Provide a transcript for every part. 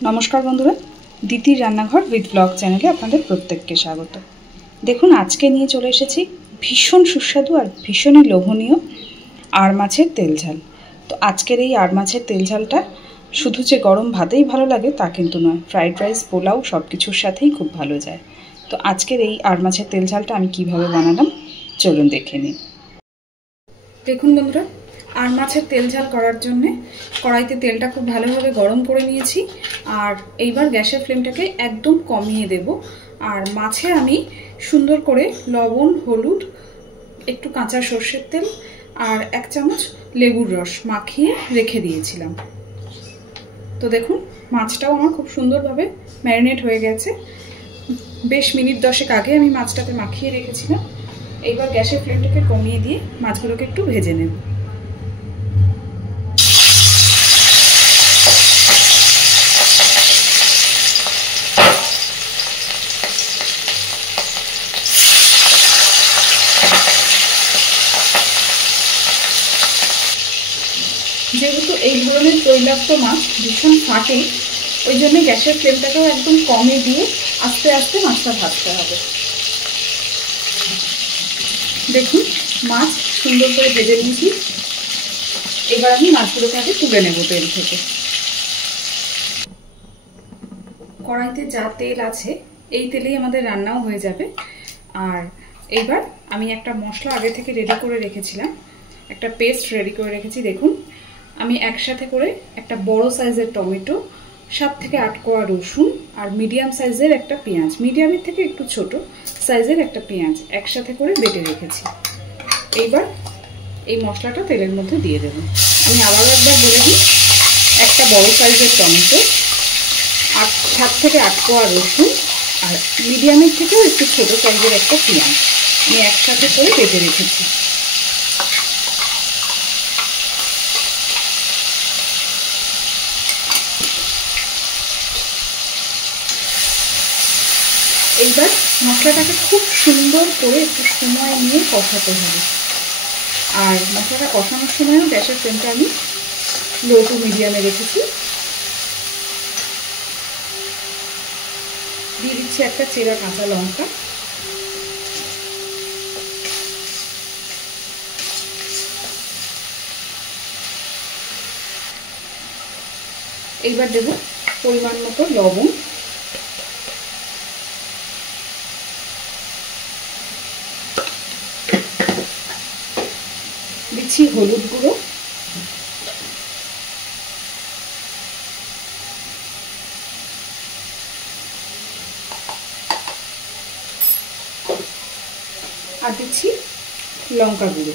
नमस्कार बंधुरा दीतिर रान्नाघर with blog चैनेले आपनादेर प्रत्येकके स्वागत। देखुन आजके निये चले एसेछि भीषण सुस्वादु और भीषण लोभनीय आड़ माछेर तेल झाल। तो आजकेर एई आड़ माछेर तेल झालटा शुधु जे गरम भातेई भालो लागे ता किन्तु नय, फ्राइड राइस पोलाओ सबकिछुर साथेई खूब भालो जाय। तो आजकेर एई आड़ माछेर तेल झालटा आमि किभाबे बानालाम चलुन देखे निन। देखुन बंधुरा आड़ माछेर तेल झाल करार जन्य कड़ाईते तेलटा खूब भालोभाबे गरम करे निয়েছি আর এইবার গ্যাসের ফ্লেমটাকে একদম কমিয়ে দেব। আর মাছে আমি সুন্দর করে লবণ হলুদ একটু কাঁচা সরষের তেল আর 1 চামচ লেবুর রস মাখিয়ে রেখে দিয়েছিলাম। তো দেখুন মাছটাও আমার খুব সুন্দরভাবে ম্যারিনেট হয়ে গেছে। বেশ মিনিট 10 আগে আমি মাছটাকে মাখিয়ে রেখেছিলাম। এইবার গ্যাসের ফ্লেমটাকে কমিয়ে দিয়ে মাছগুলোকে একটু ভেজে নেব। যেহেতু এই ধরনের তৈলাক্ত মাছ ভীষণ ফাটে, ওই জন্য গ্যাসের ফ্লেমটাকেও একদম কমে দিয়ে আস্তে আস্তে মাছটা ভাজতে হবে। দেখুন মাছ সুন্দর করে ভেজে নিয়েছি। এবার আমি মাছগুলোকে আগে তুলে নেব তেল থেকে। কড়াইতে যা তেল আছে এই তেলেই আমাদের রান্নাও হয়ে যাবে। আর এইবার আমি একটা মশলা আগে থেকে রেডি করে রেখেছিলাম, একটা পেস্ট রেডি করে রেখেছি। দেখুন আমি একসাথে করে একটা বড় সাইজের টমেটো, 7 থেকে 8 কোয়া রসুন আর মিডিয়াম সাইজের একটা পেঁয়াজ, মিডিয়ামের থেকে একটু ছোট সাইজের একটা পেঁয়াজ একসাথে করে বেটে রেখেছি। এইবার এই মশলাটা তেলের মধ্যে দিয়ে দেব। আমি আবারও একবার বলে দিই, একটা বড় সাইজের টমেটো, 7 থেকে 8 কোয়া রসুন আর মিডিয়ামের থেকেও একটু ছোট সাইজের একটা পেঁয়াজ আমি একসাথে করে বেটে রেখেছি। এইবার মশলাটাকে খুব সুন্দর করে একটু সময় নিয়ে কষাতে হবে। আর মশলাটা কষানোর সময়ও গ্যাসের ফ্লেমটা আমি লো টু মিডিয়ামে রেখেছি। দিয়ে দিচ্ছি একটা চেরা কাঁচা লঙ্কা, এইবার দেব পরিমাণ মতো লবণ, দিচ্ছি হলুদ গুঁড়ো, আর দিচ্ছি লঙ্কা গুঁড়ো।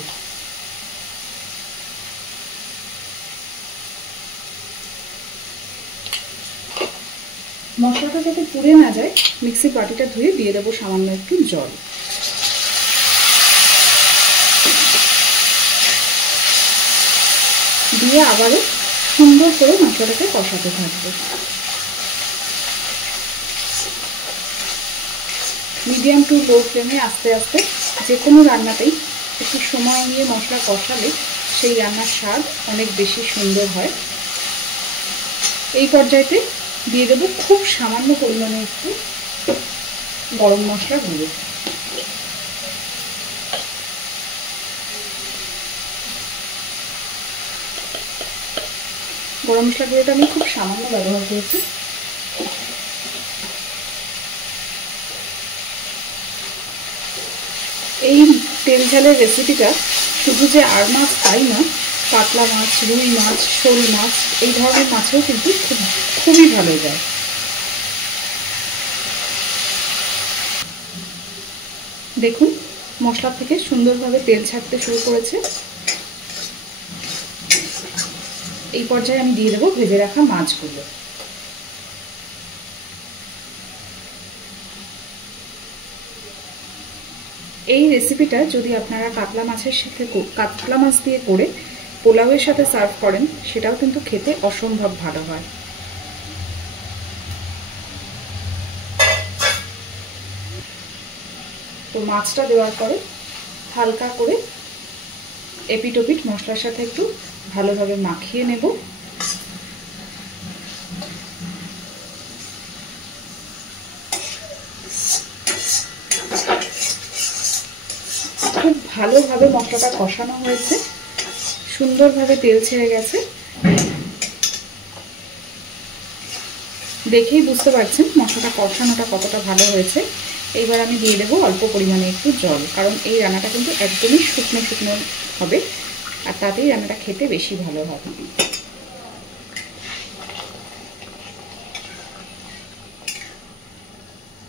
মশলাটা যাতে পুড়ে না যায় মিক্সির বাটিটা ধুয়ে দিয়ে দেবো সামান্য একটু জল। দিয়ে আবারও সুন্দর করে মশলাটাকে কষাতে থাকবে। মিডিয়াম টু লো ফ্লেমে আস্তে আস্তে যে কোনো রান্নাতেই একটু সময় নিয়ে মশলা কষালে সেই রান্নার স্বাদ অনেক বেশি সুন্দর হয়। এই পর্যায়েতে দিয়ে দেবো খুব সামান্য পরিমাণে একটু গরম মশলা গুঁড়ো। গরম মশলা গুঁড়োটা আমি খুব সামান্য ব্যবহার করেছি। এই তেল ঝালের রেসিপিটা শুধু যে আড় মাছ তাই না, কাতলা মাছ, রুই মাছ, শোল মাছ এই ধরনের মাছেও কিন্তু খুবই ভালো যায়। দেখুন মশলা থেকে সুন্দরভাবে তেল ছাড়তে শুরু করেছে। এই পর্যায়ে আমি দিয়ে দেবো ভেজে রাখা মাছগুলো। এই রেসিপিটা যদি আপনারা কাতলা মাছের সাথে কাতলা মাছ দিয়ে করে পোলাওয়ের সাথে সার্ভ করেন সেটাও কিন্তু খেতে অসম্ভব ভালো হয়। তো মাছটা দেওয়ার পরে হালকা করে এপিট ওপিট মশলার সাথে একটু ভালোভাবে মাখিয়ে নেব। ভালোভাবে মশলাটা কষানো হয়েছে, সুন্দরভাবে তেল ছেড়ে গেছে। দেখেই বুঝতে পারছেন মশলাটা কষানোটা কতটা ভালো হয়েছে। এইবার আমি দিয়ে দেবো অল্প পরিমাণে একটু জল, কারণ এই রান্নাটা কিন্তু একদমই শুকনো শুকনো হবে, আর তাতেই রান্নাটা খেতে বেশি ভালো হবে।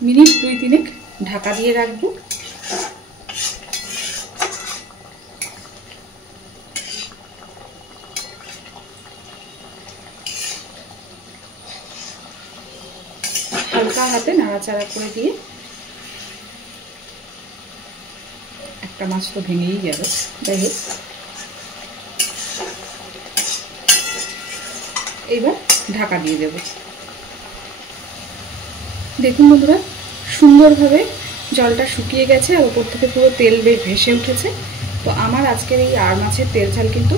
মিনিট 2-3 ঢাকা দিয়ে রাখবো। হালকা হাতে নাড়াচাড়া করে দিয়ে, একটা মাছ তো ভেঙেই যাবে, যাই হোক। এইবার ঢাকা দিয়ে দেব। দেখুন বন্ধুরা, সুন্দরভাবে জলটা শুকিয়ে গেছে আর উপর থেকে পুরো তেল ভেসে উঠেছে। তো আমার আজকের এই আর মাছের তেল ঝাল কিন্তু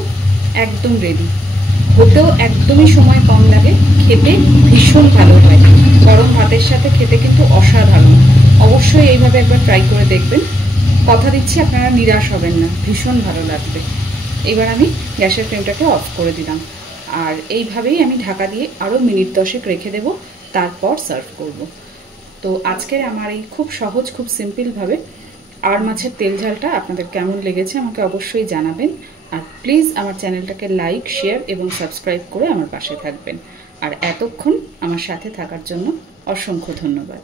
একদম রেডি। হতেও একদমই সময় কম লাগে, খেতে ভীষণ ভালো হয়। গরম ভাতের সাথে খেতে কিন্তু অসাধারণ। অবশ্যই এইভাবে একবার ট্রাই করে দেখবেন, কথা দিচ্ছি আপনারা নিরাশ হবেন না, ভীষণ ভালো লাগবে। এবার আমি গ্যাসের ফ্লেমটাকে অফ করে দিলাম, আর এইভাবেই আমি ঢাকা দিয়ে আরও মিনিট 10 রেখে দেব, তারপর সার্ভ করব। তো আজকের আমার এই খুব সহজ, খুব সিম্পলভাবে আর মাছের তেল ঝালটা আপনাদের কেমন লেগেছে আমাকে অবশ্যই জানাবেন। আর প্লিজ আমার চ্যানেলটাকে লাইক, শেয়ার এবং সাবস্ক্রাইব করে আমার পাশে থাকবেন। আর এতক্ষণ আমার সাথে থাকার জন্য অসংখ্য ধন্যবাদ।